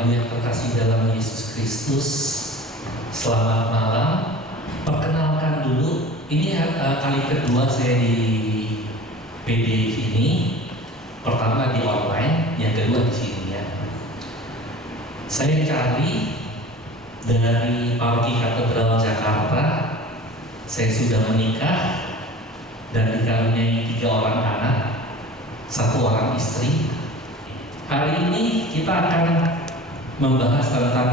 Bapak Ibu yang terkasih dalam Yesus Kristus, selamat malam. Perkenalkan dulu, ini kali kedua saya di PD ini. Pertama di online, yang kedua di sini ya. Saya Charlie dari Paroki Katedral Jakarta. Saya sudah menikah dan dikaruniai 3 orang anak, 1 orang istri. Hari ini kita akan membahas tentang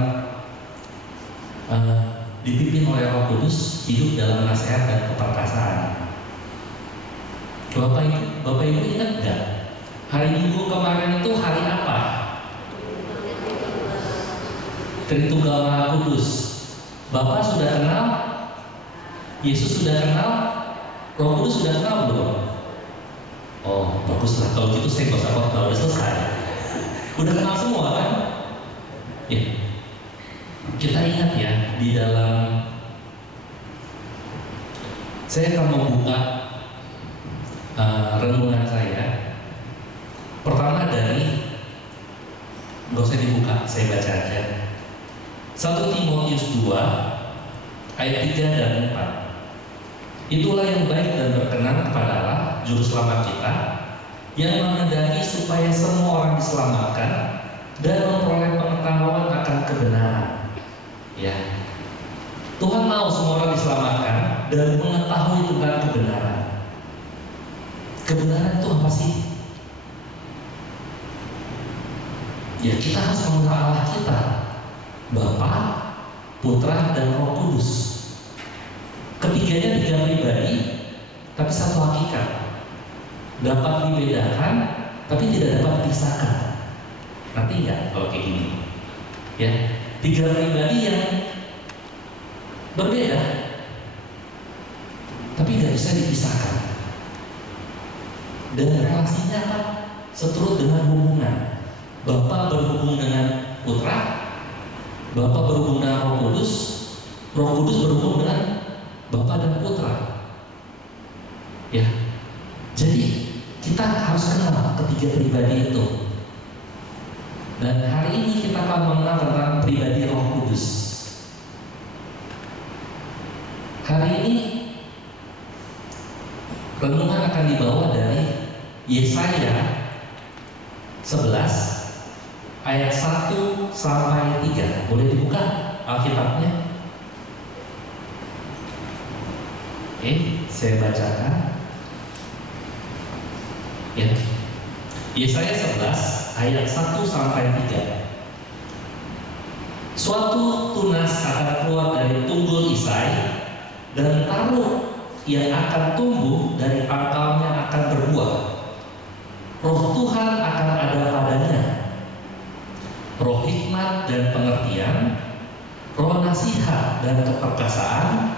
dipimpin oleh Roh Kudus, hidup dalam nasihat dan keperkasaan. Bapak Ibu ingat nggak? Hari Minggu kemarin itu hari apa? Tritunggal Maha Kudus. Bapak sudah kenal? Yesus sudah kenal? Roh Kudus sudah kenal belum? Oh, baguslah. Kalau gitu saya nggak usah khotbah, udah selesai. Udah kenal semua kan? Ya. Kita ingat ya, di dalam saya akan membuka renungan saya. Pertama dari, nggak usah dibuka, saya baca aja. 1 Timotius 2 ayat 3 dan 4. Itulah yang baik dan berkenan kepada Allah, Juru Selamat kita, yang menghendaki supaya semua orang diselamatkan dan memperoleh pengetahuan akan kebenaran. Ya, Tuhan mau semua orang diselamatkan dan mengetahui tentang kebenaran. Kebenaran itu apa sih? Ya, kita harus mengenal Allah kita, Bapa, Putra, dan Roh Kudus. Ketiganya 3 pribadi, tapi satu hakikat. Dapat dibedakan, tapi tidak dapat dipisahkan. Nanti enggak kalau kayak gini? Ya, 3 pribadi yang berbeda, tapi nggak bisa dipisahkan. Dan relasinya apa? Seturut dengan hubungan. Bapa berhubung dengan Putra, Bapa berhubung dengan Roh Kudus, Roh Kudus berhubung dengan Bapa dan Putra. Ya, jadi kita harus kenal ketiga pribadi itu. Dan hari ini kita akan mengenal tentang pribadi Roh Kudus. Hari ini renungan akan dibawa dari Yesaya 11 ayat 1 sampai 3. Boleh dibuka Alkitabnya? Oke, saya bacakan. Ya. Yesaya 11 ayat 1 sampai 3. Suatu tunas akan keluar dari tunggul Isai, dan taruh yang akan tumbuh dari pangkalnya akan berbuah. Roh Tuhan akan ada padanya, roh hikmat dan pengertian, roh nasihat dan keperkasaan,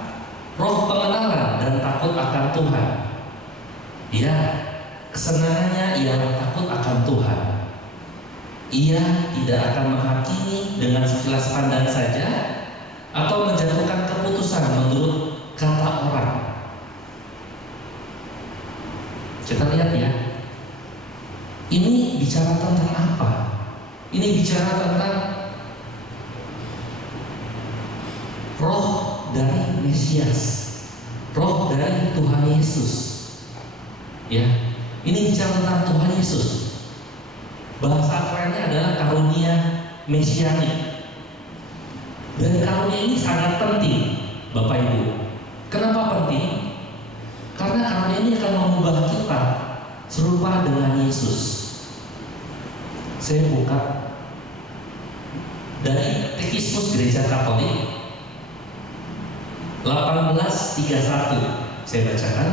roh pengenalan dan takut akan Tuhan. Ya, kesenangannya ialah takut akan Tuhan. Ia tidak akan menghakimi dengan sekilas pandang saja atau menjatuhkan keputusan menurut kata orang. Kita lihat ya, ini bicara tentang apa? Ini bicara tentang roh dari Mesias, roh dari Tuhan Yesus. Ya, ini bicara tentang Tuhan Yesus. Bahasa kerennya adalah karunia mesianik. Dan karunia ini sangat penting, Bapak Ibu. Kenapa penting? Karena karunia ini akan mengubah kita serupa dengan Yesus. Saya buka dari Tekismus Gereja Katolik 1831. Saya bacakan.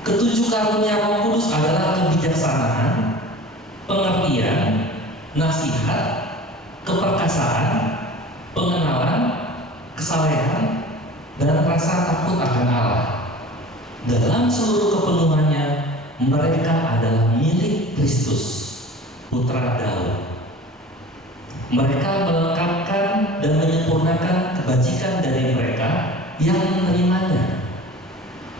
Ketujuh karunia Roh Kudus adalah kebijaksanaan, pengertian, nasihat, keperkasaan, pengenalan, kesalehan, dan rasa takut akan Allah. Dalam seluruh kepenuhannya, mereka adalah milik Kristus, Putra Daud. Mereka melengkapkan dan menyempurnakan kebajikan dari mereka yang menerimanya.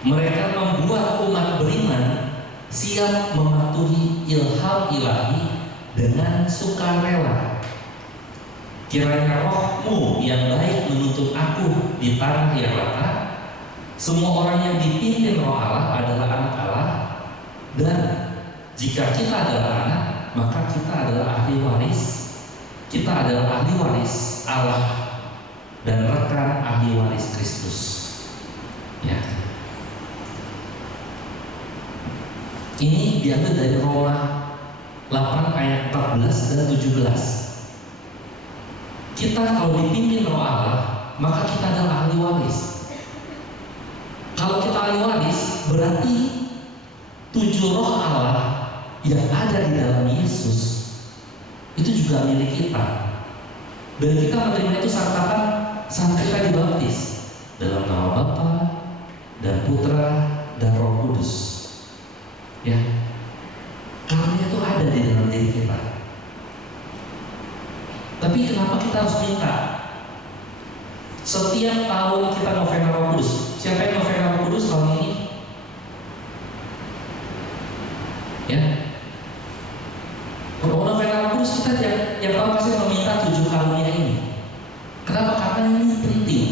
Mereka membuat umat beriman siap mematuhi ilham ilahi dengan sukarela. Kiranya rohmu yang baik menuntun aku di tanah yang rata. Semua orang yang dipimpin roh Allah adalah anak Allah. Dan jika kita adalah anak, maka kita adalah ahli waris. Kita adalah ahli waris Allah dan rekan ahli waris Kristus. Ya. Ini diambil dari Roma 8 ayat 14 dan 17. Kita kalau dipimpin roh Allah, maka kita adalah ahli waris. Kalau kita ahli waris, berarti 7 roh Allah yang ada di dalam Yesus itu juga milik kita. Dan kita menerima itu saat kita dibaptis dalam nama Bapa dan Putra dan Roh Kudus. Ya, karunia itu ada di dalam diri kita. Tapi kenapa kita harus minta? Setiap tahun kita novena Roh Kudus. Siapa yang novena Roh Kudus tahun ini? Ya. Novena Roh Kudus kita yang tahu pasti meminta 7 karunia ini. Kenapa? Karena ini penting.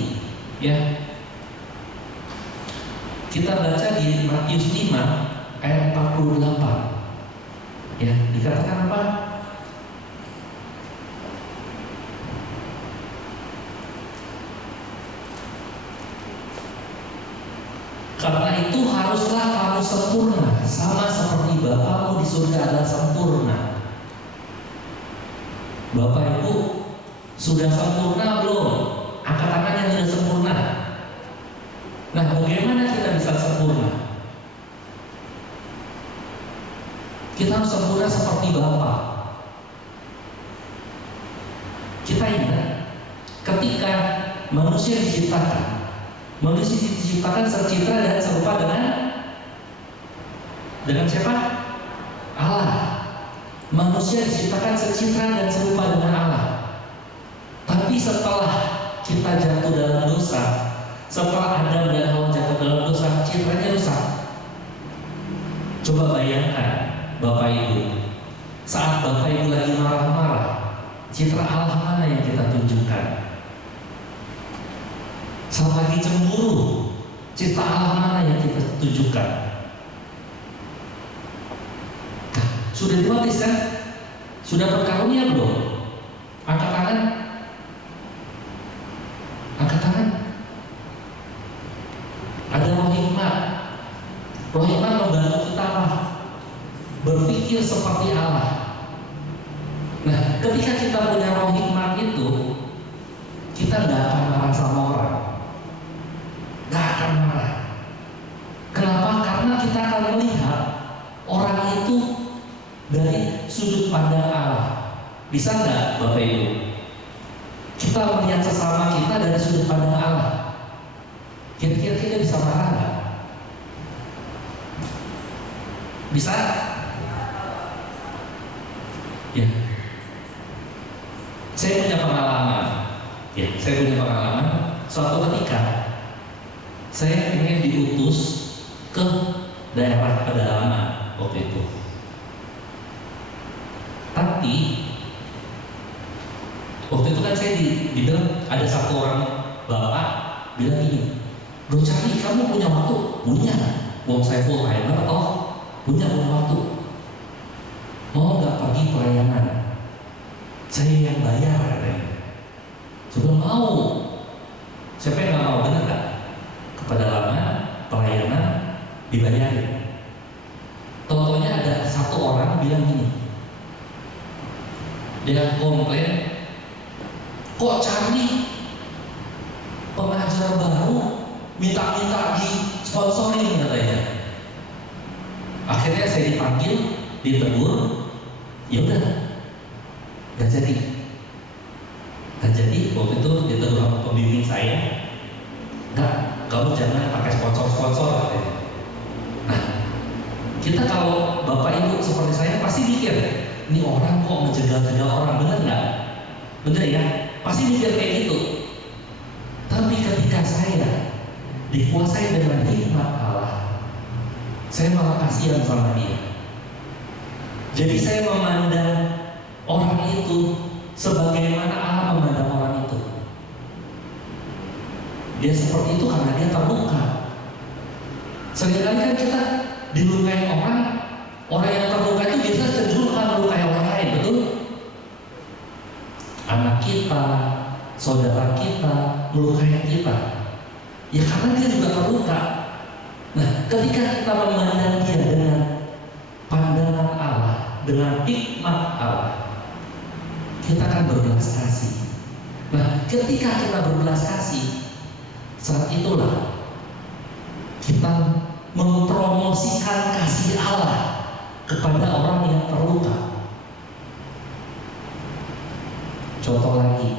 Ya. Kita baca di Matius 5 ayat 48. Ya, dikatakan apa? Karena itu haruslah kamu sempurna, sama seperti Bapamu di surga adalah sempurna. Bapak Ibu sudah sempurna belum? Angkat tangan yang sudah sempurna. Nah, bagaimana kita bisa sempurna? Kita harus sempurna seperti Bapa. Kita ingat ketika manusia diciptakan, manusia diciptakan secitra dan serupa dengan siapa? Allah. Manusia diciptakan secitra dan serupa dengan Allah. Tapi setelah kita jatuh dalam dosa, setelah Adam dan Hawa jatuh dalam dosa, citranya rusak. Coba bayangkan, Bapak Ibu, saat Bapak Ibu lagi marah-marah, citra Allah mana yang kita tunjukkan? Saat lagi cemburu, citra Allah mana yang kita tunjukkan? Nah, sudah dibaptis kan? Sudah berkarunia belum? Angkat tangan. Angkat tangan. Ada roh hikmat. Roh hikmat membantu kita berpikir seperti Allah. Nah, ketika kita punya roh hikmat itu, kita tidak akan marah sama orang. Gak akan marah. Kenapa? Karena kita akan melihat orang itu dari sudut pandang Allah. Bisa nggak, Bapak Ibu? Kita melihat sesama kita dari sudut pandang Allah. Kira-kira kita bisa marah nggak? Bisa? Ya. Saya punya pengalaman. Ya, saya punya pengalaman. Suatu ketika saya ingin diutus ke daerah pedalaman waktu itu. Tapi waktu itu kan saya dibilang ada satu orang bapak bilang gini, "Bro Charlie, kamu punya waktu?" "Punya. Wong saya full timer atau punya waktu. Mau nggak pergi pelayanan? Saya yang bayar," katanya. Coba mau. Siapa yang nggak mau? Benar nggak? Pedalaman, pelayanan dibayarin. Tahu-taunya ada satu orang bilang gini, dia komplain, "Kok Charlie pengajar baru minta-minta di sponsorin," katanya. Akhirnya saya dipanggil, ditegur, ya udah, nggak jadi. Waktu itu ditegur sama pembimbing saya, "Nggak, kamu jangan pakai sponsor-sponsor." Nah, kita kalau Bapak Ibu seperti saya pasti mikir, ini orang kok menjegal-jegal orang, bener nggak? Bener ya? Pasti mikir kayak gitu. Tapi ketika saya dikuasai dengan hikmat Allah, saya malah kasihan sama dia. Jadi saya memandang orang itu sebagaimana Allah memandang dia terluka. Seringkali kan kita dilukai orang yang terluka itu biasanya cenderung akan melukai orang lain, betul? Anak kita, saudara kita, melukai kita. Ya karena dia juga terluka. Nah, ketika kita memandang dia dengan pandangan Allah, dengan hikmat Allah, kita akan berbelas kasih. Nah, ketika kita berbelas kasih, saat itulah kita mempromosikan kasih Allah kepada orang yang terluka. Contoh lagi,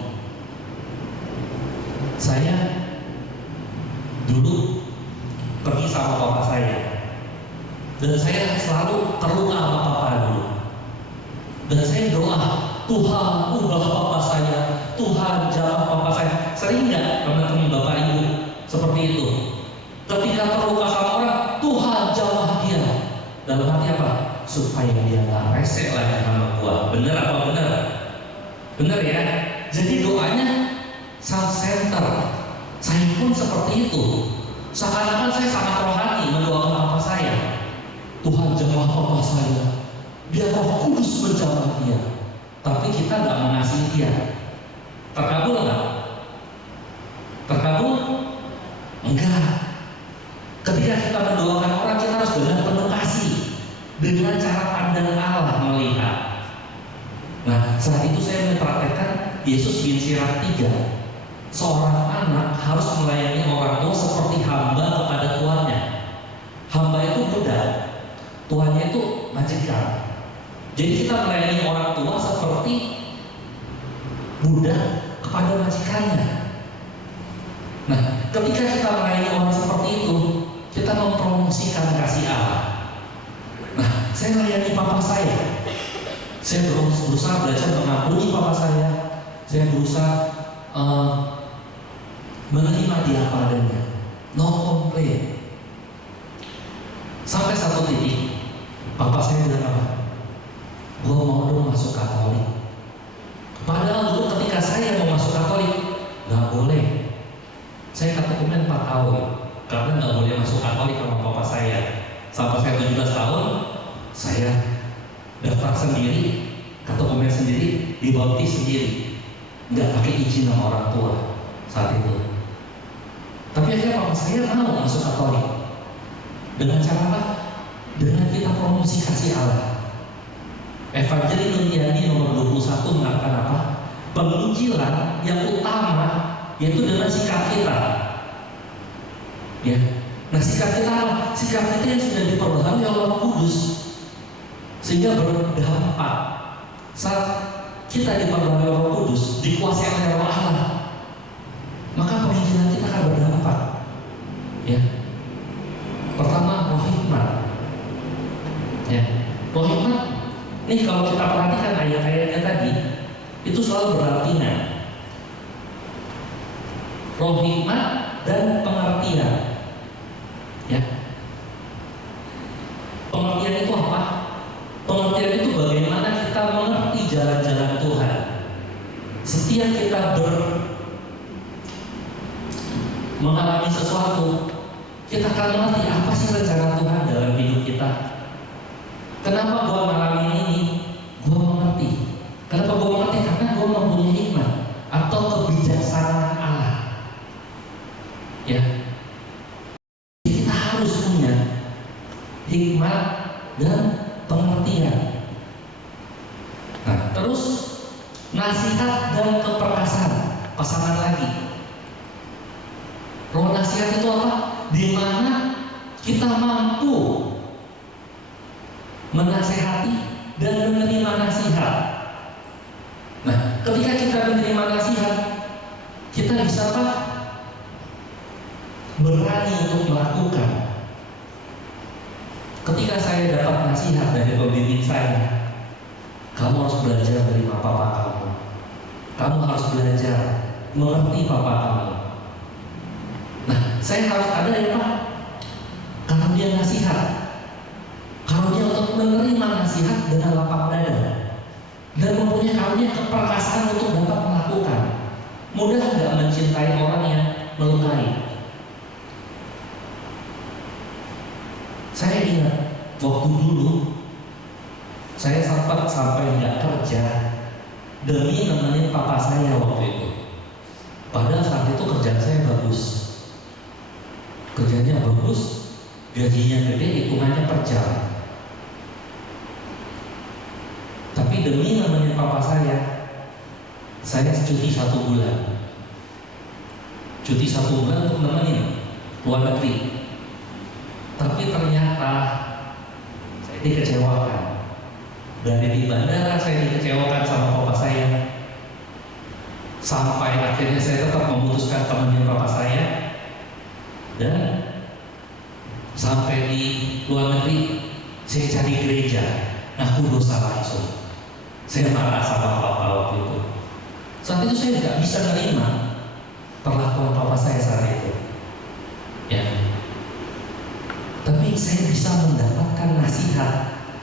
saya dulu pergi sama papa saya, dan saya selalu terluka sama papa dulu. Dan saya doa, Tuhan ubah papa saya, Tuhan jawab papa saya. Sering nggak teman-teman bapak ibu seperti itu? Ketika terluka sama orang, Tuhan jawab dia. Dalam hati apa? Supaya dia nggak rese lagi sama gua. Bener apa bener? Bener ya? Jadi doanya self-center. Saya pun seperti itu. Seakan-akan saya sangat rohani mendoakan papa saya. Tuhan jawab papa saya, biar Roh Kudus menjawab dia. Tapi kita nggak mengasihi dia. Terkabul nggak? Terkabul? Enggak. Ketika kita mendoakan orang, kita harus dengan penuh kasih, dengan cara pandang Allah melihat. Nah, saat itu saya mempraktekkan Yesus bin Sirah 3. Seorang anak harus melayani orang tua seperti hamba kepada tuannya. Hamba itu budak, tuannya itu majikan. Jadi kita melayani orang tua seperti budak kepada majikannya. Nah, ketika kita melayani orang seperti itu, kita mempromosikan kasih Allah. Nah, saya melayani papa saya. Saya berusaha belajar mengampuni papa saya. Saya berusaha menerima dia apa adanya, no complain. Sampai satu titik, papa saya bilang apa? Gua mau dong masuk Katolik. Padahal dulu ketika saya mau masuk Katolik, nggak boleh. Saya katekumen 4 tahun, karena nggak boleh masuk Katolik sama papa saya. Sampai saya 17 tahun, saya daftar sendiri, katekumen sendiri, dibaptis sendiri, nggak pakai izin sama orang tua saat itu. Tapi akhirnya papa saya mau masuk Katolik. Dengan cara apa? Dengan kita promosi kasih Allah. Evangeli Nuriani nomor 21 mengatakan apa? Penginjilan yang utama yaitu dengan sikap kita. Ya. Nah, sikap kita apa? Sikap kita yang sudah diperbaharui oleh Roh Kudus sehingga berdampak. Saat kita diperbaharui oleh Roh Kudus, dikuasai oleh Roh Allah, maka penginjilan kita akan berdampak. Ya. Pertama, roh hikmat. Ya. Roh hikmat, nih kalau kita perhatikan ayat-ayatnya tadi, itu selalu berartinya roh hikmat dan pengertian. Ya. Pengertian itu apa? Pengertian itu bagaimana kita mengerti jalan-jalan Tuhan. Setiap kita mengalami sesuatu, kita akan mengerti apa sih rencana Tuhan dalam hidup kita. Kenapa gua mengalami ini? Gua mengerti. Kenapa gua mengerti? Karena gua mempunyai hikmat atau kebijaksanaan Allah. Ya. Kita harus punya hikmat dan pengertian. Nah, terus nasihat dan keperkasaan, pasangan lagi. Roh nasihat itu apa? Di mana kita mampu menasehati dan menerima nasihat. Nah, ketika kita menerima nasihat, kita bisa apa? Berani untuk melakukan. Ketika saya dapat nasihat dari pembimbing saya, kamu harus belajar dari papa kamu. Kamu harus belajar mengerti papa kamu. Nah, saya harus ada yang apa? Karena dia nasihat, karunia untuk menerima nasihat dengan lapang dada dan mempunyai karunia keperkasaan untuk dapat melakukan. Mudah nggak mencintai orang yang melukai? sampai nggak kerja demi nemenin papa saya waktu itu. Padahal saat itu kerjaan saya bagus, kerjanya bagus, gajinya gede, hitungannya per jam. Tapi demi nemenin papa saya cuti 1 bulan. Cuti 1 bulan untuk nemenin luar negeri. Tapi ternyata saya dikecewakan. Dari di bandara saya dikecewakan sama papa saya. Sampai akhirnya saya tetap memutuskan temenin papa saya. Dan sampai di luar negeri saya cari gereja, ngaku dosa langsung. Saya marah sama papa waktu itu. Saat itu saya nggak bisa menerima perlakuan papa saya saat itu. Ya. Tapi saya bisa mendapatkan nasihat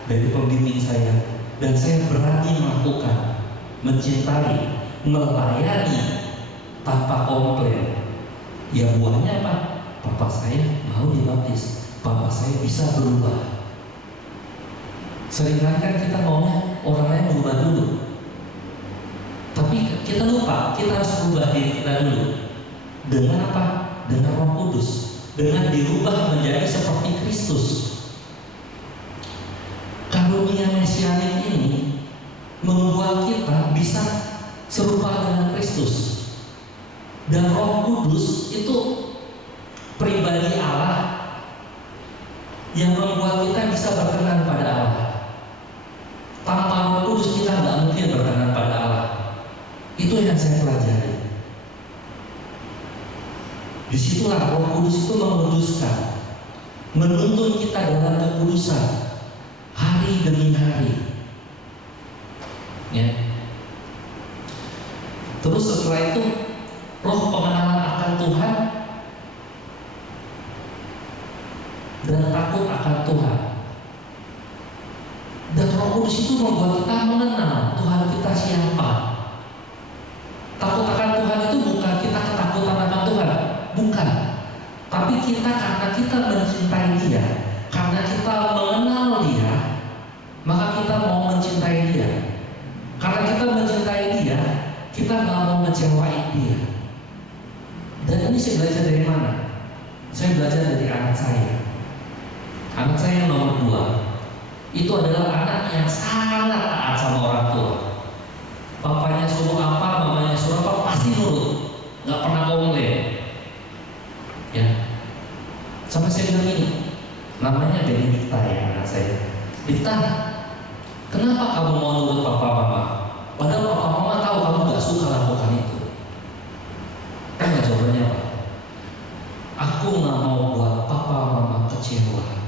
dari pembimbing saya, dan saya berani melakukan, mencintai, melayani tanpa komplain. Ya buahnya apa? Papa saya mau dibaptis, papa saya bisa berubah. Seringkali kan kita maunya orang lain berubah dulu, tapi kita lupa kita harus berubah diri kita dulu. Dengan apa? Dengan Roh Kudus, dengan dirubah menjadi seperti Kristus. Karunia mesianik ini membuat kita bisa serupa dengan Kristus. Dan Roh Kudus itu pribadi Allah yang membuat kita bisa berkenan pada Allah. Tanpa Roh Kudus kita nggak mungkin berkenan pada Allah. Itu yang saya pelajari. Disitulah Roh Kudus itu menguduskan, menuntun kita dalam kekudusan hari demi hari. Ya. Terus setelah itu roh pengenalan akan Tuhan dan takut akan Tuhan. Dan Roh Kudus itu membuat kita mengenal Tuhan kita siapa. Takut akan Tuhan itu bukan kita ketakutan akan Tuhan, bukan. Tapi kita karena kita mencintai Dia, karena kita mengenal Dia, maka kita mau mencintai Dia. Karena kita mencintai Dia, kita nggak mau mengecewain Dia. Dan ini saya belajar dari mana? Saya belajar dari anak saya. Anak saya yang nomor 2 itu adalah anak yang sangat taat sama orang tua. Papanya suruh apa, mamanya suruh apa, pasti nurut, nggak pernah komplain. Ya, sampai saya bilang ini, namanya Benedikta ya anak saya. Dikta, kenapa kamu mau nurut papa mama? Padahal papa mama tahu kamu nggak suka lakukan itu. Kan nggak jawabannya apa? Aku nggak mau buat papa mama kecewa.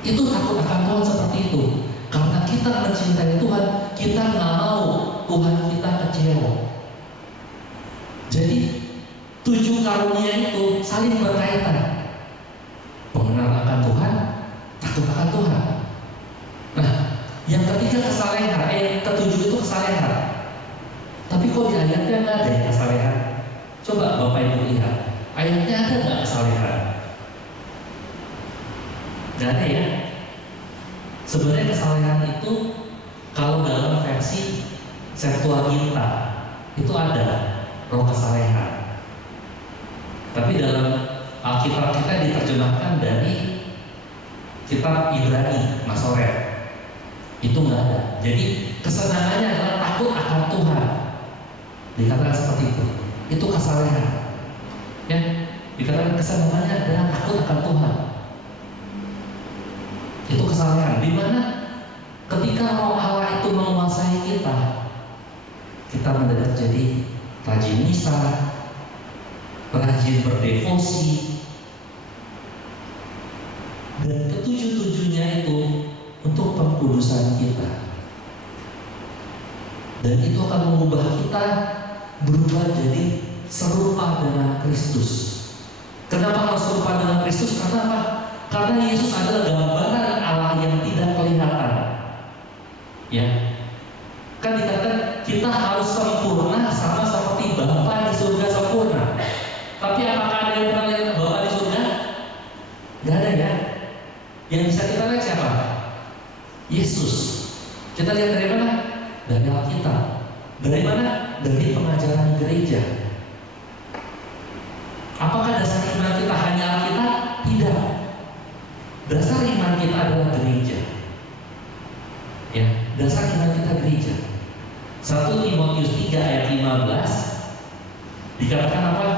Itu takut akan Tuhan seperti itu. Karena kita mencintai Tuhan, kita nggak mau Tuhan kita kecewa. Jadi 7 karunia itu saling berkaitan. Pengenalan akan Tuhan, takut akan Tuhan. Nah, yang ketiga kesalehan, ketujuh itu kesalehan. Tapi kok di ayatnya nggak ada ya kesalehan? Coba Bapak Ibu lihat, ayatnya ada nggak kesalehan? Gak ada ya. Sebenarnya kesalehan itu kalau dalam versi Septuaginta itu ada roh kesalehan. Tapi dalam Alkitab kita diterjemahkan dari kitab Ibrani Masoret itu nggak ada. Jadi kesenangannya adalah takut akan Tuhan. Dikatakan seperti itu. Itu kesalehan. Ya, dikatakan kesenangannya adalah takut akan Tuhan. Itu kesalehan, di mana ketika Roh Allah itu menguasai kita mendadak jadi rajin misa, rajin berdevosi, dan ketujuh-tujuhnya itu untuk pengkudusan kita. Dan itu akan mengubah kita berubah jadi serupa dengan Kristus. Kenapa harus serupa dengan Kristus? Karena apa? Karena Yesus adalah gambaran Allah yang tidak kelihatan. Ya, kan dikatakan kita harus sempurna sama seperti Bapa di surga sempurna. Tapi apakah ada yang pernah lihat Bapa di surga? Gak ada ya. Yang bisa kita lihat siapa? Yesus. dari pengajaran gereja. Apakah dasar iman kita hanya Alkitab? Tidak. Dasar iman kita adalah gereja. Ya, dasar iman kita gereja. 1 Timotius 3 ayat 15 dikatakan apa?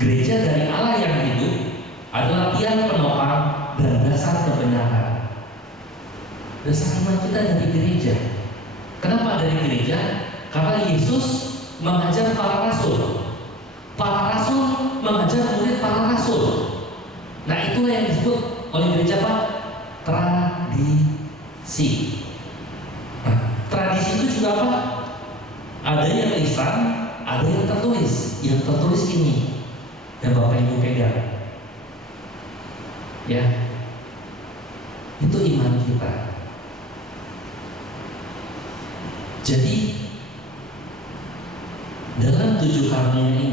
Gereja dari Allah yang hidup adalah tiang penopang dan dasar kebenaran. Dasar iman kita dari gereja. Kenapa dari gereja? Karena Yesus mengajar para rasul. Para rasul mengajar murid para rasul. Nah, itulah yang disebut oleh gereja apa? Tradisi. Nah, tradisi itu juga apa? Ada yang lisan, ada yang tertulis. Yang tertulis ini yang Bapak Ibu pegang. Ya, itu iman kita. Jadi dalam 7 karunia ini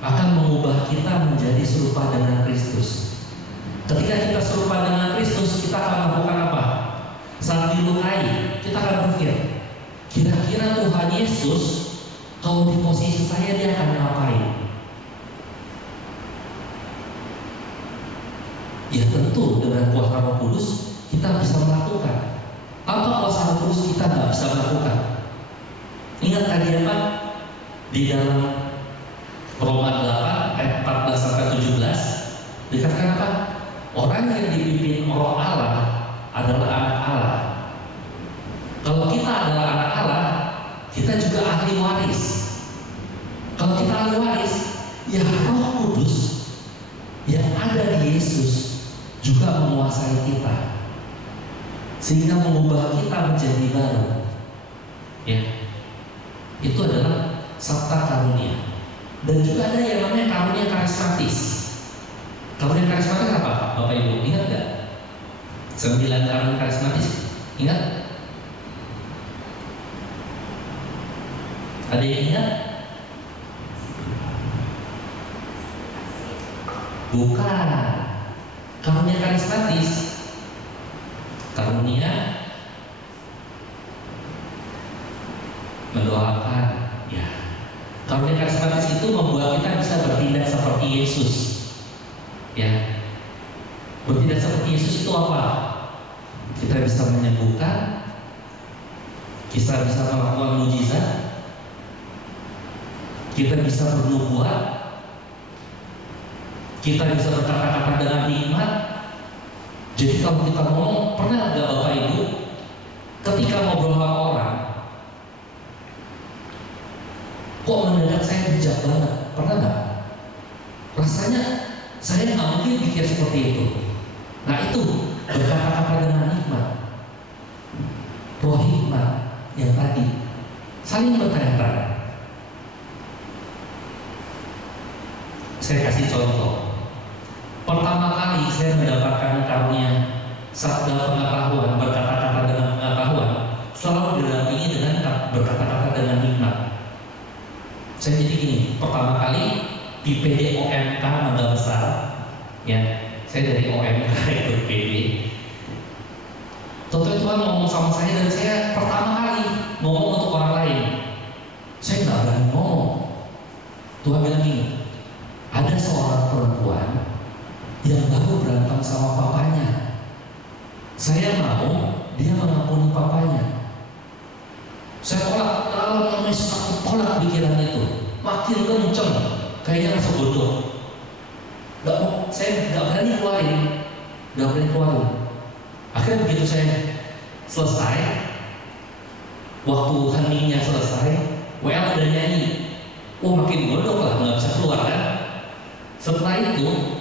akan mengubah kita menjadi serupa dengan Kristus. Ketika kita serupa dengan Kristus, kita akan melakukan apa? Saat dilukai, kita akan berpikir, kira-kira Tuhan Yesus kalau di posisi saya dia akan ngapain? Ya tentu dengan kuasa Roh Kudus kita bisa melakukan. Apa kuasa Roh Kudus kita nggak bisa melakukan? Ingat tadi apa? Di dalam Roma 8 ayat 14 sampai 17 dikatakan apa? Orang yang dipimpin Roh Allah adalah anak Allah. Kalau kita adalah anak Allah, kita juga ahli waris. Kalau kita ahli waris, ya Roh Kudus yang ada di Yesus juga menguasai kita, sehingga mengubah kita menjadi baru. Ya, itu adalah sabta karunia. Dan juga ada yang namanya karunia karismatis. Karunia karismatis apa? Bapak Ibu ingat nggak? 9 karunia karismatis, ingat? Ada yang ingat? Bukan. Karunia karismatis, karunia mendoakan. Ya, karunia karismatis itu membuat kita bisa bertindak seperti Yesus. Ya, bertindak seperti Yesus itu apa? Kita bisa menyembuhkan, kita bisa melakukan mujizat, kita bisa bernubuat, kita bisa berkata-kata dengan hikmat. Jadi kalau kita ngomong, pernah nggak Bapak Ibu ketika ngobrol sama orang, kok mendadak saya bijak banget? Pernah nggak? Rasanya saya nggak mungkin pikir seperti itu. Nah, itu berkata-kata dengan hikmat, roh hikmat yang tadi saling bertanya-tanya. Saya kasih contoh. Pertama kali saya mendapatkan karunia sabda pengetahuan, berkata-kata dengan pengetahuan, selalu didampingi dengan berkata-kata dengan hikmat. Saya jadi gini, pertama kali di PDOMK Mangga Besar, ya, saya dari OMK ikut PD. Tuhan ngomong sama saya dan saya pertama kali ngomong untuk orang lain. Saya nggak berani ngomong. Tuhan bilang gini, ada seorang perempuan yang baru berantem sama papanya. Saya mau dia mengampuni papanya. Saya tolak, kalau namanya aku tolak pikiran itu, makin kenceng, kayaknya langsung bodoh. Gak mau, saya nggak berani keluarin. Akhirnya begitu saya selesai, waktu heningnya selesai, WL udah nyanyi. Oh, makin bodoh lah, nggak bisa keluar kan. Setelah itu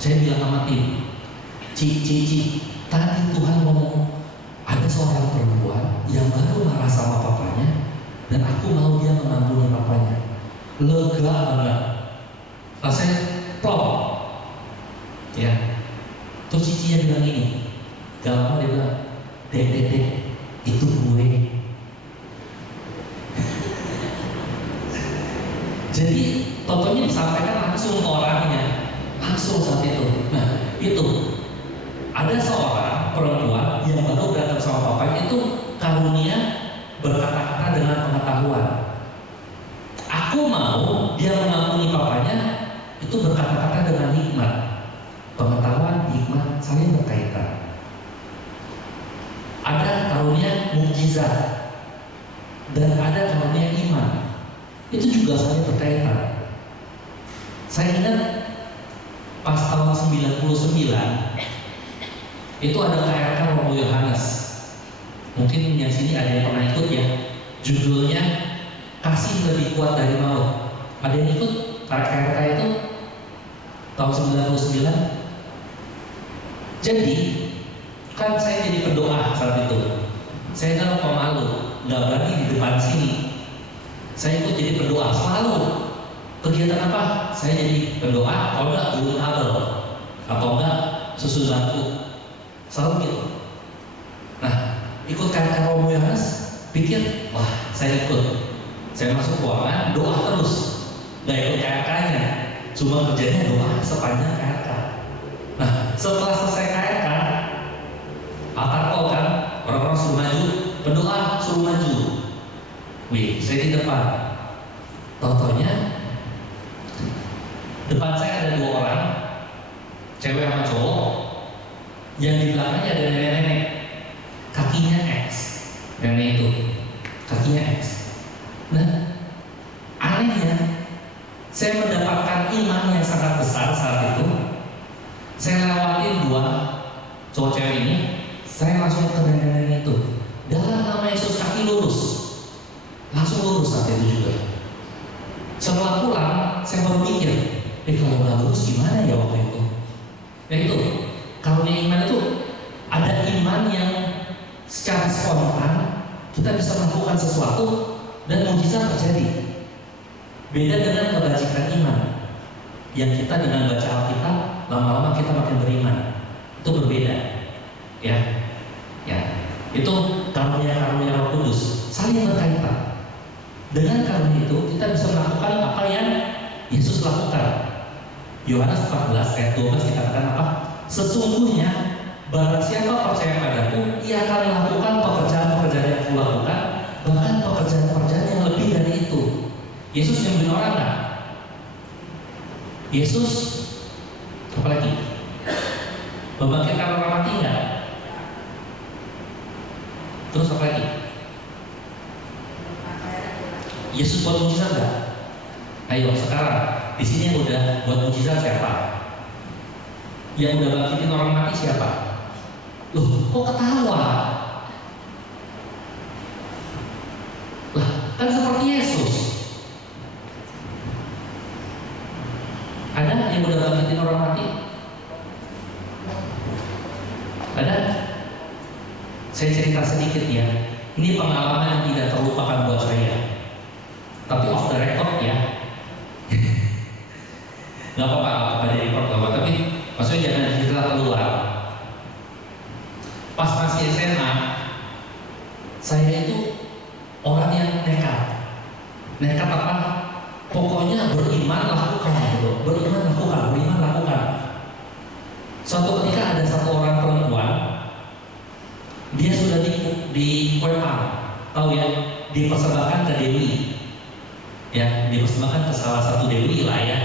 saya bilang sama tim, Ci, tadi Tuhan ngomong ada seorang perempuan yang baru marah sama papanya dan aku mau dia mengampuni papanya. Lega banget. Rasanya plop. Ya. Terus Cici yang bilang ini, gak lama dia bilang, Dek, itu gue. Jadi totonya disampaikan langsung ke orangnya, langsung saat itu. Nah, itu ada seorang perempuan yang baru berantem sama papanya, itu karunia berkata-kata dengan aku mau dia mengampuni papanya, itu berkata-kata dengan hikmat. Pengetahuan, hikmat saling berkaitan. Ada karunia mukjizat dan ada karunia iman. Itu juga saling berkaitan. Saya ingat pas tahun 99 itu ada KRK Romo Yohanes. Mungkin yang sini ada yang pernah ikut ya. Judulnya Kasih Lebih Kuat Dari Maut. Ada yang ikut KRK itu tahun 99? Jadi kan saya jadi pendoa saat itu. Saya kan pemalu, nggak berani di depan sini. Saya ikut jadi pendoa selalu. Kegiatan apa? Saya jadi pendoa, kalau enggak guru kabel, atau enggak susun batu, selalu gitu. Nah, ikut KRK Romo Yohanes, pikir, wah saya ikut. Saya masuk ruangan, doa terus, nggak ikut KRK-nya, cuma kerjanya doa sepanjang KRK. Nah, setelah selesai KRK, kan orang-orang suruh maju, pendoa suruh maju. Wih, saya di depan. Totonya depan saya ada 2 orang, cewek sama cowok. Yang di belakangnya ada nenek-nenek, kakinya X. Nenek itu kakinya X. Nah, anehnya saya mendapatkan iman yang sangat besar saat itu. Saya lewatin 2 cowok cewek ini, saya langsung ke nenek-nenek itu. Dalam nama Yesus kaki lurus, langsung lurus saat itu juga. Setelah pulang, saya baru mikir, kalau nggak lurus gimana ya waktu itu? Ya itu, karunia iman itu ada iman yang secara spontan kita bisa melakukan sesuatu dan mukjizat terjadi. Beda dengan kebajikan iman yang kita dengan baca Alkitab lama-lama kita makin beriman. Itu berbeda, ya. Itu karunia-karunia Roh Kudus saling berkaitan. Dengan karunia itu kita bisa melakukan apa yang Yesus lakukan. Yohanes 14 ayat 12 dikatakan apa? Sesungguhnya barang siapa percaya padaku, ia akan melakukan pekerjaan-pekerjaan yang kulakukan, bahkan pekerjaan-pekerjaan yang lebih dari itu. Yesus nyembuhin orang nggak? Yesus apa lagi? Membangkitkan orang mati nggak? Terus apa lagi? Yesus buat mujizat nggak? Ayo sekarang di sini yang udah buat mujizat siapa? Yang udah bangkitin orang mati siapa? Loh, kok ketawa? Lah, kan seperti Yesus. Ada yang udah bangkitin orang mati? Ada? Saya cerita sedikit ya. Ini pengalaman yang tidak terlupakan buat saya. Tapi off the record ya. Gak apa-apa di record gak apa-apa. Tapi maksudnya jangan cerita keluar. Pas masih SMA, saya itu orang yang nekat. Nekat apa? Pokoknya beriman lakukan gitu. Beriman lakukan. Suatu ketika ada satu orang perempuan, dia sudah di WA, tahu ya, dipersembahkan ke Dewi, ya, dipersembahkan ke salah satu Dewi lah ya.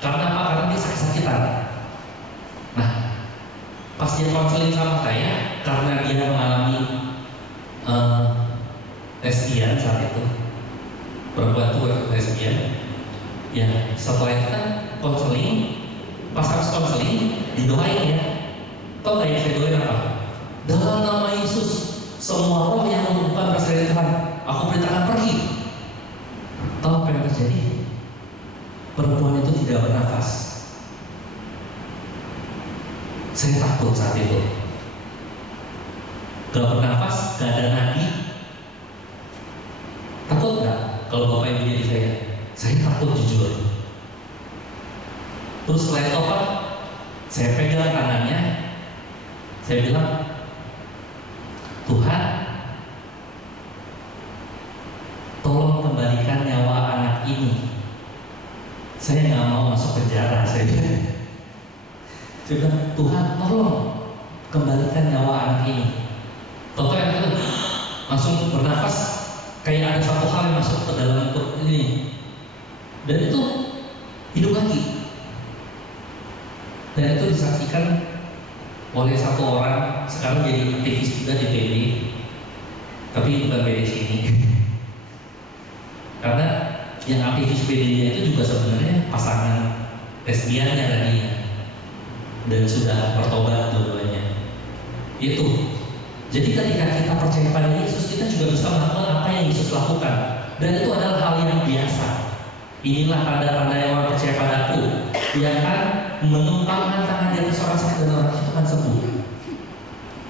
Karena apa? Karena dia sakit-sakitan. Nah, pas dia konseling sama saya, karena dia mengalami lesbian saat itu, perempuan itu lesbian, ya setelah itu kan konseling, pas habis konseling didoain ya. Tahu nggak yang saya doain apa? Dalam nama Yesus, semua roh yang bukan berasal dari Tuhan, aku perintahkan pergi. Tahu apa yang terjadi? Perempuan itu tidak bernafas. Saya takut saat itu. Gak bernafas, gak ada nadi. Takut gak kalau Bapak Ibu jadi saya? Saya takut jujur. Terus setelah itu apa? Saya pegang tangannya. Saya bilang, Tuhan, tolong kembalikan nyawa anak ini. Saya nggak mau masuk penjara. Saya bilang, Tuhan, tolong kembalikan nyawa anak ini. Toto yang itu langsung bernafas, kayak ada satu hal yang masuk ke dalam perut ini. dan itu hidup lagi. Dan itu disaksikan oleh satu orang, sekarang jadi aktivis juga di PB, tapi bukan PB sini. Karena yang aktivis PD-nya itu juga sebenarnya pasangan lesbiannya tadinya, dan sudah bertobat dua-duanya. Itu. Jadi ketika kita percaya pada Yesus, kita juga bisa melakukan apa yang Yesus lakukan, dan itu adalah hal yang biasa. Inilah tanda-tanda yang orang percaya padaku, ia akan menumpangkan tangan di atas orang sakit dan orang itu akan sembuh.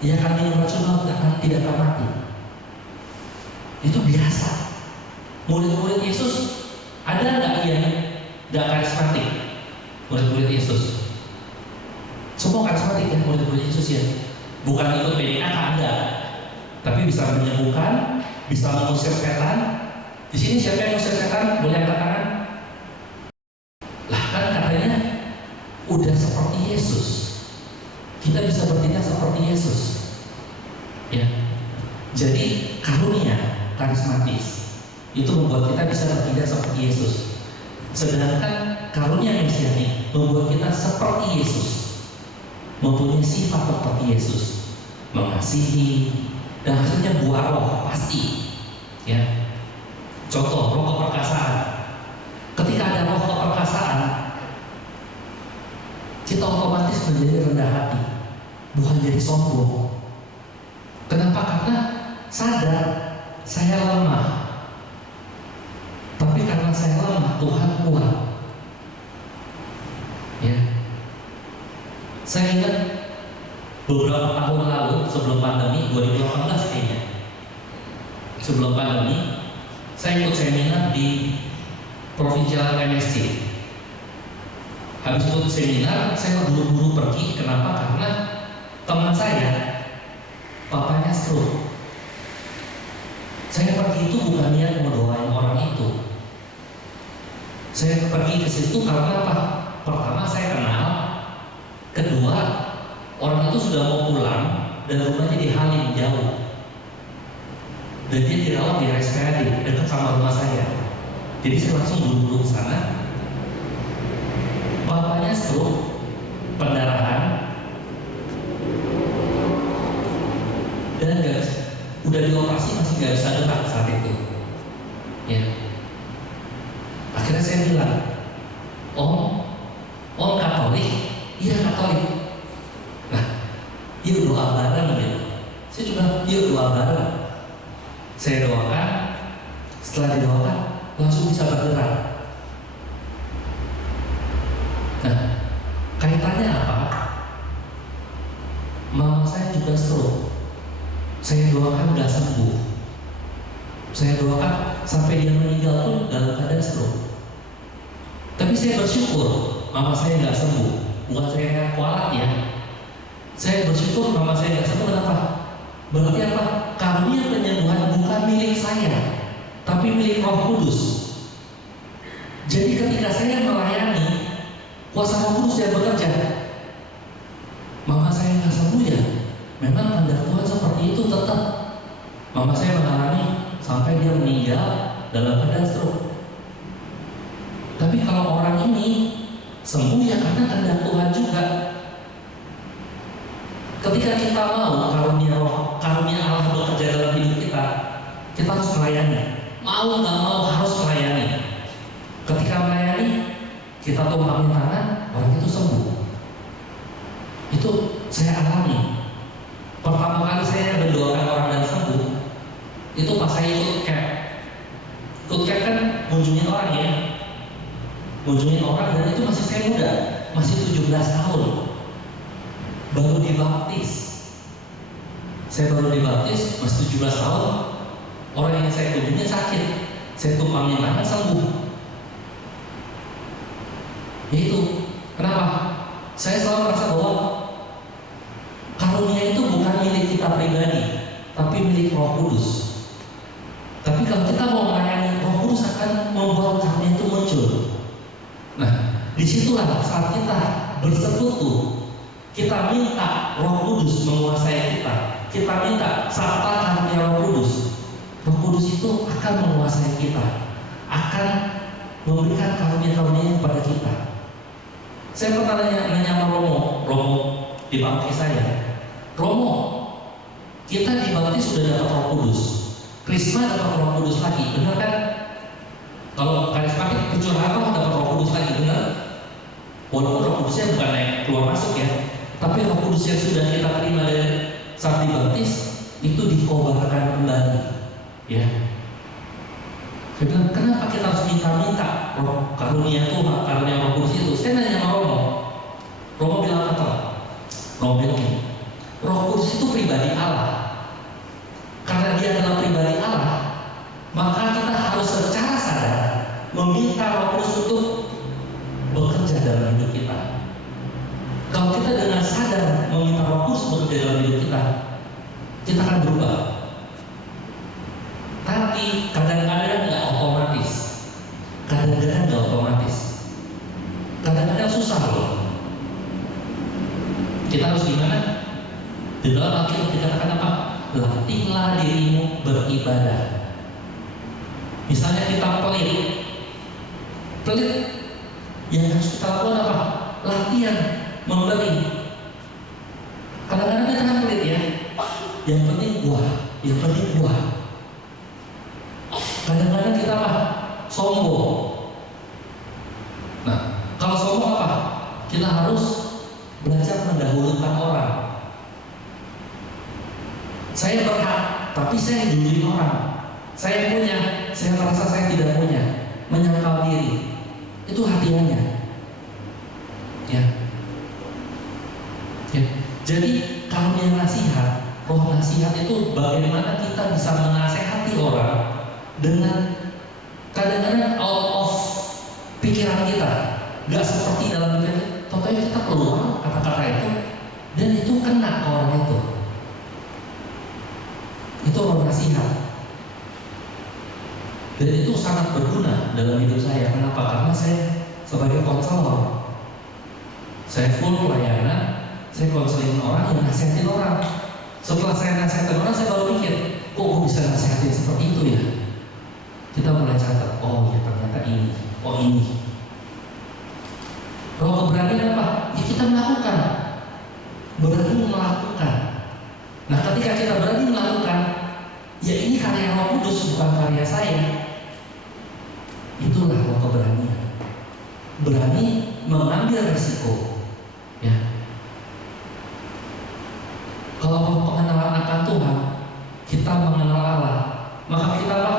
Ia akan minum racun maut dan tidak akan mati. Itu biasa. Murid-murid Yesus, ada nggak yang nggak karismatik? Murid-murid Yesus semua karismatik ya, murid-murid Yesus ya. Bukan ikut PDA, ada, tapi bisa menyembuhkan, bisa mengusir setan. Di sini siapa yang mengusir setan? Boleh angkat tangan? Lah kan katanya udah seperti Yesus, kita bisa bertindak seperti Yesus ya. Jadi karunia karismatis itu membuat kita bisa bertindak seperti Yesus, sedangkan karunia mesianik membuat kita seperti Yesus, mempunyai sifat seperti Yesus, mengasihi, dan hasilnya buah roh pasti ya. Contoh roh keperkasaan. Ketika ada roh keperkasaan, kita otomatis menjadi rendah hati, bukan jadi sombong. Kenapa? Karena sadar saya lemah, tapi karena saya lemah Tuhan kuat ya. Saya ingat beberapa tahun lalu sebelum pandemi, 2018 kayaknya, sebelum pandemi saya ikut seminar di Provincial MSC. Habis ikut seminar, saya buru-buru pergi. Kenapa? Karena teman saya, papanya stroke. Saya pergi itu bukan niat mau doain orang itu. Saya pergi ke situ karena apa? Pertama saya kenal, kedua orang itu sudah mau pulang dan rumahnya di Halim jauh, dan dia dirawat di RSPAD dekat sama rumah saya. Jadi saya langsung buru-buru ke sana. Bapaknya stroke, pendarahan, dan udah dioperasi masih nggak bisa gerak saat itu. Ya. Akhirnya saya bilang, Om Katolik? Iya Katolik. Nah, yuk doa bareng gitu. Saya juga, yuk doa bareng. Saya doakan, setelah didoakan langsung bisa bergerak. Nah, kaitannya apa? Mama saya juga stroke. Saya doakan gak sembuh. Saya doakan sampai dia meninggal pun dalam keadaan stroke. Tapi saya bersyukur mama saya gak sembuh. Bukan saya kualat ya. Saya bersyukur mama saya gak sembuh. Kenapa? Berarti apa? Karunia penyembuhan bukan milik saya, tapi milik Roh Kudus. Jadi ketika saya melayani, kuasa Roh Kudus yang bekerja. Mama saya nggak sembuh ya, memang tanda Tuhan seperti itu tetap. Mama saya mengalami sampai dia meninggal dalam keadaan stroke. Tapi kalau orang ini sembuh ya karena tanda Tuhan juga. Ketika kita mau karunia Allah bekerja dalam hidup kita harus melayani. Mau nggak mau harus melayani. Ketika melayani, kita tumpangin tangan, orang itu sembuh. Itu saya alami. Pertama kali saya mendoakan orang dan sembuh, itu pas saya ikut camp. Ikut camp kan kunjungin orang ya, kunjungin orang, dan itu masih saya muda, masih 17 tahun. Baru dibaptis. Saya baru dibaptis, masih 17 tahun. Orang yang saya kunjungi sakit, saya tumpangin tangan sembuh. Itu kenapa? Saya selalu merasa bahwa karunia itu bukan milik kita pribadi, tapi milik Roh Kudus. Tapi kalau kita mau melayani, Roh Kudus akan membuat karunia itu muncul. Nah, disitulah saat kita bersekutu, kita minta Roh Kudus menguasai kita. Kita minta serta karunia Roh Kudus. Roh Kudus itu akan menguasai kita, akan memberikan karunia-karunia kepada kita. Saya pernah nanya sama Romo di bangkai saya, Romo, kita dibaptis sudah dapat Roh Kudus, Krisma dapat Roh Kudus lagi, benar kan? Kalau karismatik pencurahan roh dapat Roh Kudus lagi, benar? Walaupun Roh Kudusnya bukan naik keluar masuk ya, tapi Roh Kudus yang sudah kita terima dari saat dibaptis itu dikobarkan kembali, ya. Saya bilang, kenapa kita harus minta roh karunia Tuhan, karunia Roh Kudus itu? Saya nanya sama Romo bilang apa? Romo bilang gini, Roh Kudus itu pribadi Allah. Karena dia adalah pribadi Allah, maka kita harus secara sadar meminta Roh Kudus untuk bekerja dalam hidup kita. Kalau kita dengan sadar meminta Roh Kudus bekerja dalam hidup kita akan berubah. Tapi kadang-kadang nggak otomatis, kadang-kadang susah loh. Kita harus gimana? Di dalam Alkitab dikatakan apa? Latihlah dirimu beribadah. Misalnya kita pelit, yang harus kita lakukan apa? Latihan memberi. Kadang-kadang kita kan pelit ya. Yang penting buah. Kadang-kadang kita apa? Sombong. Nah, kalau sombong apa? Kita harus belajar mendahulukan orang. Saya berhak, tapi saya duluin orang. Saya punya, saya merasa saya tidak punya, menyangkal diri. Itu hatiannya. Ya. Jadi kalau dia nasihat, roh nasihat itu bagaimana kita bisa menasehati orang dengan kadang-kadang out of pikiran kita, nggak seperti dalam pikiran. Contohnya kita keluar kata-kata itu dan itu kena ke orang itu. Itu roh nasihat. Dan itu sangat berguna dalam hidup saya. Kenapa? Karena saya sebagai konselor, saya full pelayanan, saya konseling orang, yang nasihatin orang. Setelah saya nasihatin orang, saya baru mikir, kok gue bisa nasihatin seperti itu ya? Kita mulai catat, oh ya ternyata ini, oh ini. Roh keberanian apa? Ya kita melakukan, berani melakukan. Nah ketika kita berani melakukan, ya ini karya Roh Kudus, bukan karya saya. Itulah roh keberanian. Berani mengambil risiko. Ya. Kalau roh pengenalan akan Tuhan, kita mengenal Allah, maka kita apa?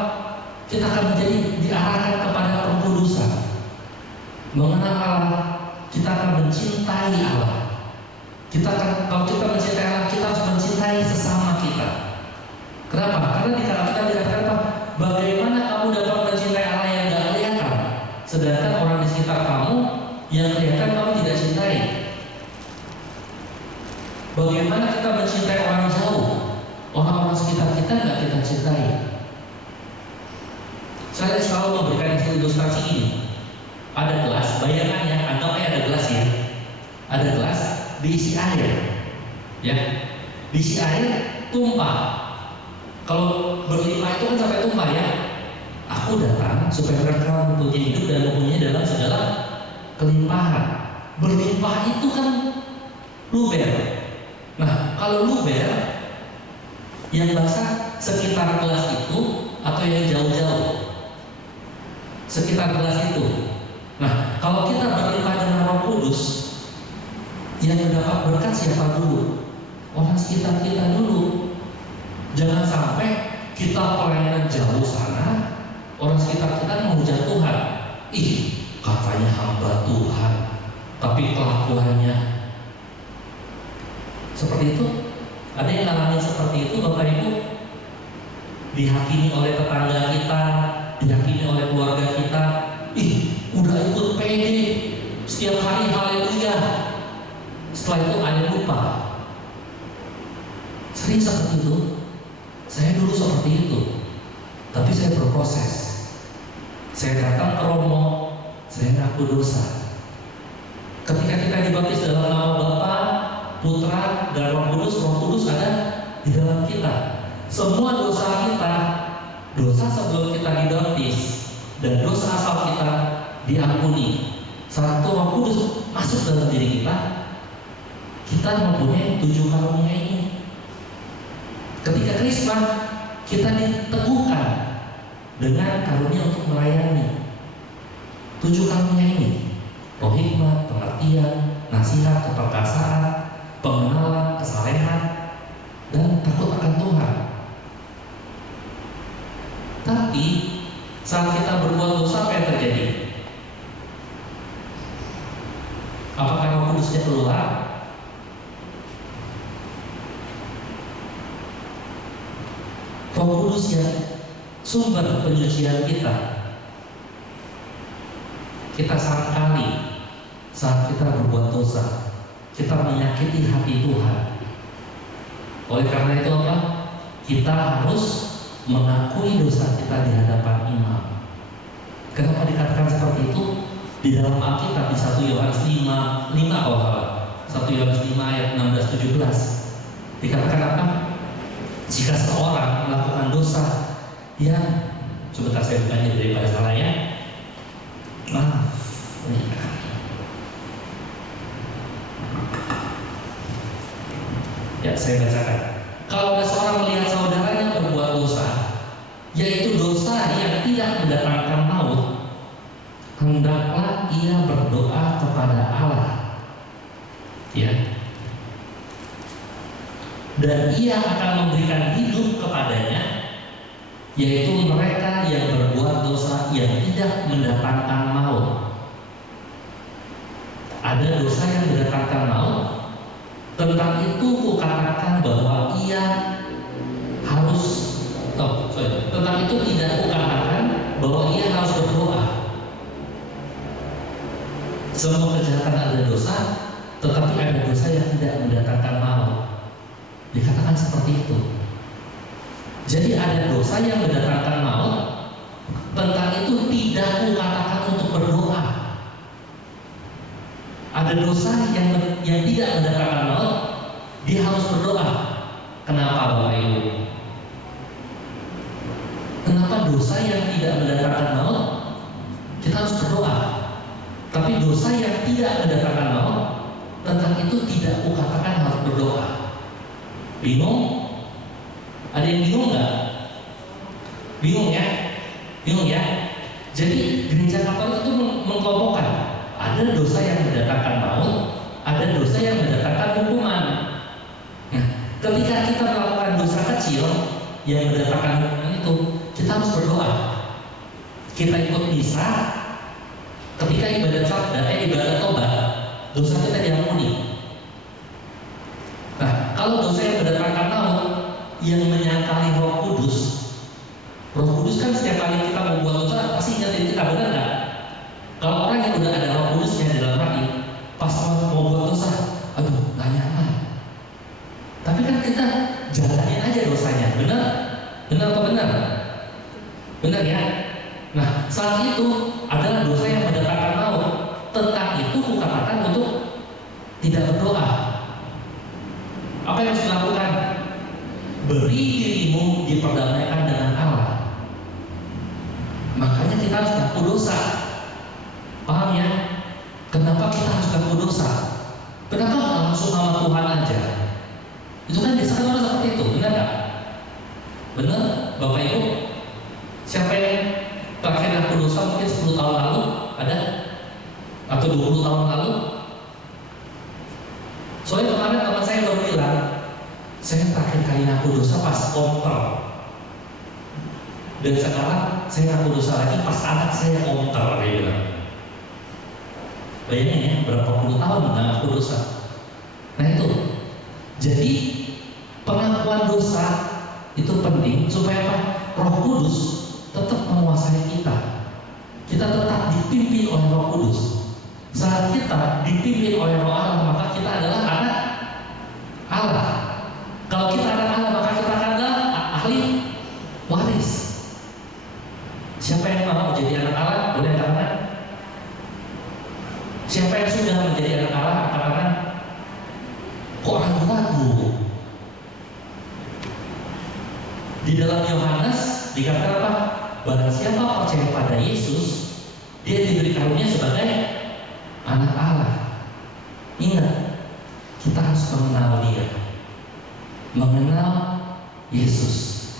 Kita akan menjadi diarahkan kepada pengkudusan. Mengenal Allah, kita akan mencintai Allah. Kalau kita mencintai Allah, kita harus mencintai sesama kita. Kenapa? Karena di kita dikatakan apa? Bagaimana kamu dapat mencintai Allah yang tidak kelihatan, sedangkan orang di sekitar kamu yang kelihatan kamu tidak cintai. Bagaimana kita mencintai orang jauh, orang-orang sekitar kita nggak kita cintai. Saya selalu memberikan ilustrasi ini. Ada gelas, bayangannya, anggapnya ada gelas ya. Ada gelas diisi air, ya. Diisi air tumpah. Kalau berlimpah itu kan sampai tumpah ya. Aku datang supaya mereka mempunyai hidup dan mempunyai dalam segala kelimpahan. Berlimpah itu kan luber. Nah, kalau luber yang basah sekitar gelas itu atau yang jauh-jauh sekitar gelas itu. Nah, kalau kita berlimpah dengan Roh Kudus, yang mendapat berkat siapa dulu? Orang sekitar kita dulu. Jangan sampai kita pelayanan jauh sana, orang sekitar kita menghujat Tuhan. Ih, katanya hamba Tuhan, tapi kelakuannya seperti itu. Ada yang ngalamin seperti itu, Bapak Ibu? Dihakimi oleh tetangga kita, dihakimi oleh keluarga kita. Ih, udah ikut pede, setiap hari haleluya. Setelah itu ada yang lupa. Sering seperti itu. Saya dulu seperti itu, tapi saya berproses. Saya datang ke Romo, saya ngaku dosa. Ketika kita dibaptis dalam nama Bapa, Putra, dan Roh Kudus ada di dalam kita. Semua dosa kita, dosa sebelum kita dibaptis, dan dosa asal kita masuk dalam diri kita, kita mempunyai 7 karunia ini. Ketika Krisma, kita diteguhkan dengan karunia untuk melayani 7 karunia ini: roh hikmat, pengertian, nasihat, keperkasaan, pengenalan, kesalehan, dan takut akan Tuhan. Tapi saat kita berbuat dosa, apa yang terjadi? Apakah Roh Kudusnya keluar? Roh Kudus yang sumber penyucian kita sangkali saat kita berbuat dosa, kita menyakiti hati Tuhan. Oleh karena itu apa? Kita harus mengakui dosa kita di hadapan imam. Kenapa dikatakan seperti itu? Di dalam Alkitab di 1 Yohanes 5 kalau salah, 1 Yohanes 5 ayat 16-17 dikatakan apa? Jika seorang melakukan dosa yang, sebentar saya bukannya daripada salah ya, maaf, ya saya bacakan. Kalau ada seorang melihat saudaranya berbuat dosa, yaitu dosa yang tidak mendatangkan maut, hendaklah ia berdoa kepada Allah, ya, dan ia akan memberikan hidup kepadanya, yaitu mereka yang berbuat dosa yang tidak mendatangkan maut. Ada dosa yang mendatangkan maut, tentang itu kukatakan bahwa ia harus, tentang itu tidak kukatakan bahwa ia harus berdoa. Semua kejahatan ada dosa, tetapi ada dosa yang tidak mendatangkan maut. Dikatakan seperti itu. Jadi ada dosa yang mendatangkan maut, tentang itu tidak kukatakan untuk berdoa. Ada dosa yang tidak mendatangkan maut, dia harus berdoa. Kenapa Bapak Ibu? Kenapa dosa yang tidak mendatangkan maut kita harus berdoa? Tapi dosa yang tidak mendatangkan maut, tentang itu tidak kukatakan harus berdoa. Bingung? Ada yang bingung nggak? Bingung ya? Bingung ya? Jadi gereja Katolik itu mengkelompokkan, ada dosa yang mendatangkan maut, ada dosa yang mendatangkan hukuman. Nah, ketika kita melakukan dosa kecil yang mendatangkan hukuman itu, kita harus berdoa. Kita ikut misa, ketika ibadah tobat, dosa kita diampuni. Nah, kalau dosa yang mendatangkan maut, yang menyangkali Roh Kudus kan setiap kali kita membuat dosa pasti ingatin kita, benar nggak? Kalau orang yang udah ada Roh Kudusnya di dalam hati, pas mau buat dosa, aduh nggak nyaman. Tapi kan kita jalanin aja dosanya, benar? Benar atau benar? Benar ya? Nah, saat itu adalah dosa yang mendatangkan maut. Tentang itu kukatakan untuk tidak berdoa. Apa yang harus dilakukan? Beri dirimu diperdamaikan dengan Allah. Makanya kita harus ngaku dosa. Paham ya? Kenapa kita harus ngaku dosa? Kenapa nggak langsung nama Tuhan aja? Itu kan biasanya orang seperti itu, benar nggak? Benar, Bapak Ibu? Siapa yang terakhir ngaku dosa mungkin 10 tahun lalu? Ada? Atau 20 tahun lalu? Soalnya kemarin teman saya baru bilang, saya terakhir kali ngaku dosa pas kompel. Dan sekarang saya ngaku dosa lagi pas anak saya kompel, dia bilang. Bayangin ya, berapa puluh tahun nggak ngaku dosa. Nah itu, jadi pengakuan dosa itu penting supaya apa? Roh Kudus tetap menguasai kita. Kita tetap dipimpin oleh Roh Kudus. Saat kita dipimpin oleh Roh Allah, maka kita adalah anak Allah. Kalau kita anak Allah, maka kita adalah ahli waris. Siapa yang mau menjadi anak Allah? Boleh angkat tangan. Siapa yang sudah menjadi anak Allah? Angkat tangan. Kok ragu-ragu? Di dalam Yohanes dikatakan apa? Barang siapa percaya pada Yesus, dia diberi karunia sebagai anak Allah. mengenal Yesus,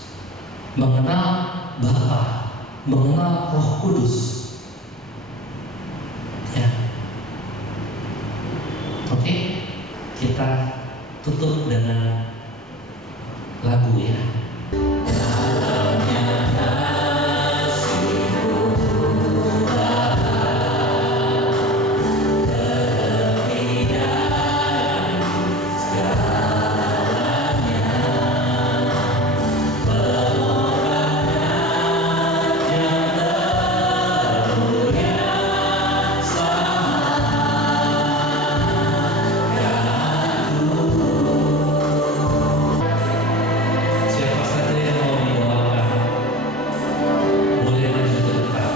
mengenal Bapa, mengenal Roh Kudus. Ya. Oke, kita tutup dengan lagu ya. Siapa saja yang mau didoakan, boleh maju ke depan.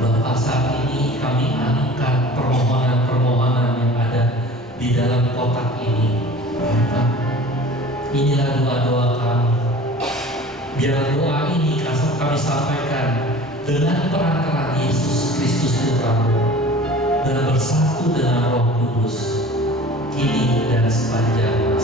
Bapak, saat ini kami angkat permohonan-permohonan yang ada di dalam kotak ini. Bapak, inilah doa-doa kami. Biar doa ini kami sampaikan dengan perantara Yesus Kristus Putramu dan bersatu dengan Roh Kudus kini dan sepanjang masa.